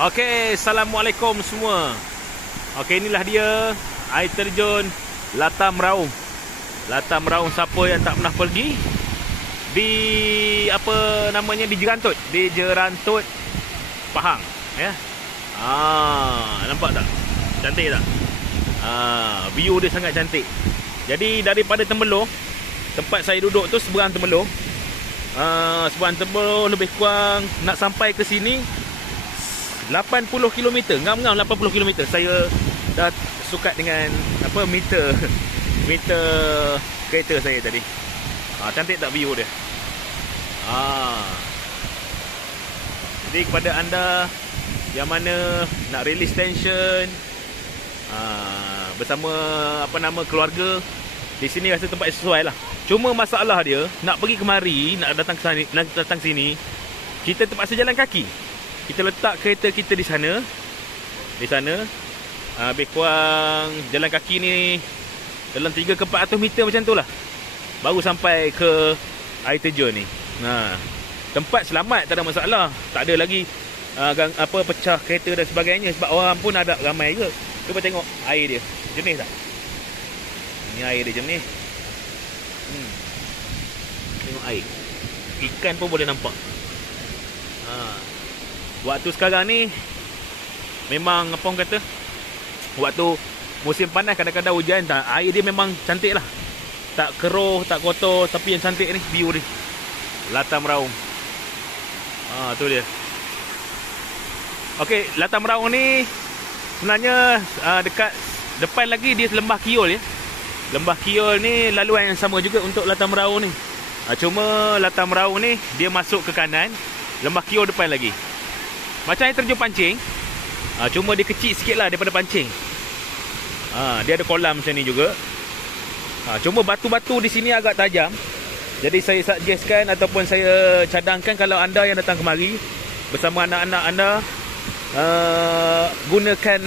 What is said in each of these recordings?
Okey, Assalamualaikum semua. Okey, inilah dia air terjun Latam Raung. Latam Raung, siapa yang tak pernah pergi di apa namanya, di Jerantut, Pahang, ya. Nampak tak? Cantik tak? View dia sangat cantik. Jadi daripada Temerloh, tempat saya duduk tu seberang Temerloh. Seberang Temerloh lebih kurang nak sampai ke sini 80 km, ngam-ngam 80 km. Saya dah sukat dengan apa meter kereta saya tadi. Cantik tak view dia? Jadi kepada anda yang mana nak release tension bersama apa nama keluarga, di sini rasa tempat sesuai lah. Cuma masalah dia nak pergi kemari, nak datang sini, kita terpaksa jalan kaki. Kita letak kereta kita di sana. Lebih kurang jalan kaki ni dalam 300 ke 400 meter macam tu lah, baru sampai ke air terjun ni. Tempat selamat, tak ada masalah. Tak ada lagi pecah kereta dan sebagainya. Sebab orang pun ada ramai juga. Cuba tengok air dia, jernih tak? Ni air dia jernih. Tengok air, ikan pun boleh nampak. Waktu sekarang ni memang apa orang kata, waktu musim panas kadang-kadang hujan, air dia memang cantik lah. Tak keruh, tak kotor. Tapi yang cantik ni view dia Latam Raung. Tu dia. Okey, Latam Raung ni sebenarnya dekat depan lagi dia Lembah Kiol, ya. Lembah Kiol ni laluan yang sama juga untuk Latam Raung ni. Cuma Latam Raung ni dia masuk ke kanan, Lembah Kiol depan lagi. Macam air terjun Pancing, cuma dia kecil sikit lah daripada Pancing. Dia ada kolam macam ni juga. Cuma batu-batu di sini agak tajam. Jadi saya suggestkan ataupun saya cadangkan, kalau anda yang datang kemari bersama anak-anak anda, gunakan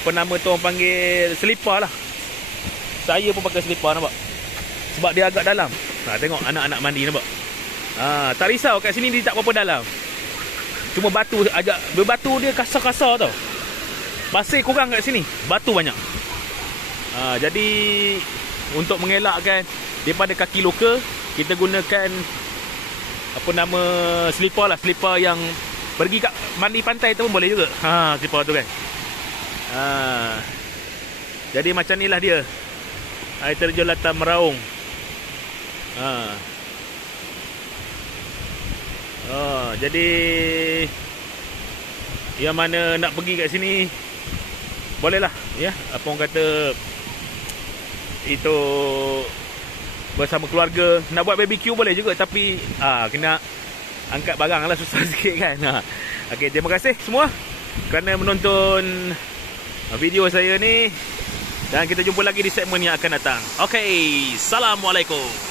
apa nama tu orang panggil, selipar lah. Saya pun pakai selipar, nampak? Sebab dia agak dalam. Tengok anak-anak mandi, nampak? Tak risau, kat sini dia tak berapa dalam. Cuma batu agak, berbatu dia kasar-kasar tau. Pasir kurang kat sini, batu banyak. Jadi untuk mengelakkan daripada kaki luka, kita gunakan apa nama, selipar lah. Selipar yang pergi kat mandi pantai tu pun boleh juga. Selipar tu kan. Jadi macam ni lah dia air terjun Latam Raung. Jadi yang mana nak pergi kat sini bolehlah, ya. Apa orang kata itu, bersama keluarga. Nak buat BBQ boleh juga, tapi kena angkat barang lah, susah sikit kan. Okey, terima kasih semua kerana menonton video saya ni, dan kita jumpa lagi di segmen yang akan datang. Okey, Assalamualaikum.